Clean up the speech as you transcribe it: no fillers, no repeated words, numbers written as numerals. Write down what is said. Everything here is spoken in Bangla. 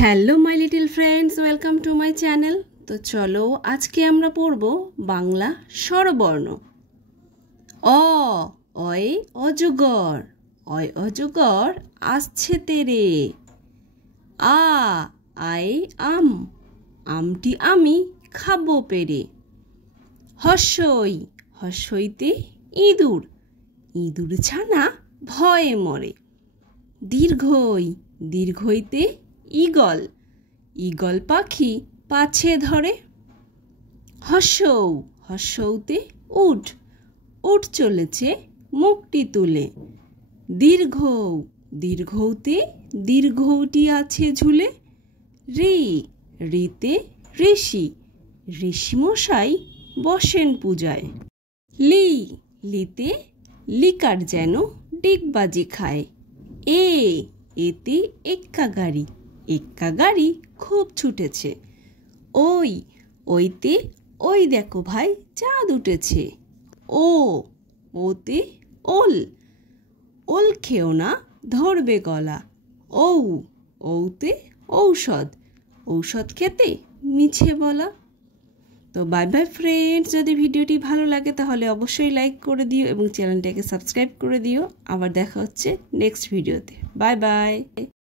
Hello my little friends, welcome to my channel. তো চলো আজকে আমরা পড়ব বাংলা স্বরবর্ণ। অ, অয় অজগর, অয় অজগর আসছে তেরে। আ, আয় আম, আমটি আমি খাবো পেরে। হর্ষই, হর্ষইতে ইঁদুর, ইঁদুর ছানা ভয়ে মরে। দীর্ঘই, দীর্ঘইতে ঈগল, ঈগল পাখি পাছে ধরে। হর্ষৌ, হর্ষৌতে উট, উট চলেছে মুখটি তুলে। দীর্ঘৌ, দীর্ঘৌতে দীর্ঘৌটি আছে ঝুলে। ঋ, ঋতে ঋষি, ঋষিমশাই বসেন পূজায়। লি, লিতে লিকার যেন ডিগবাজি খায়। এ, এতে এক্কা গাড়ি, এক্কা গাড়ি খুব ছুটেছে। ওই, ওইতে ওই দেখো ভাই চাঁদ উঠেছে। ও, ওতে ওল, ওল খেও না ধরবে গলা। ঔ, ঔতে ঔষধ, ঔষধ খেতে মিছে বলা। তো বাই বাই ফ্রেন্ডস, যদি ভিডিওটি ভালো লাগে তাহলে অবশ্যই লাইক করে দিও এবং চ্যানেলটাকে সাবস্ক্রাইব করে দিও। আবার দেখা হচ্ছে নেক্সট ভিডিওতে। Bye bye.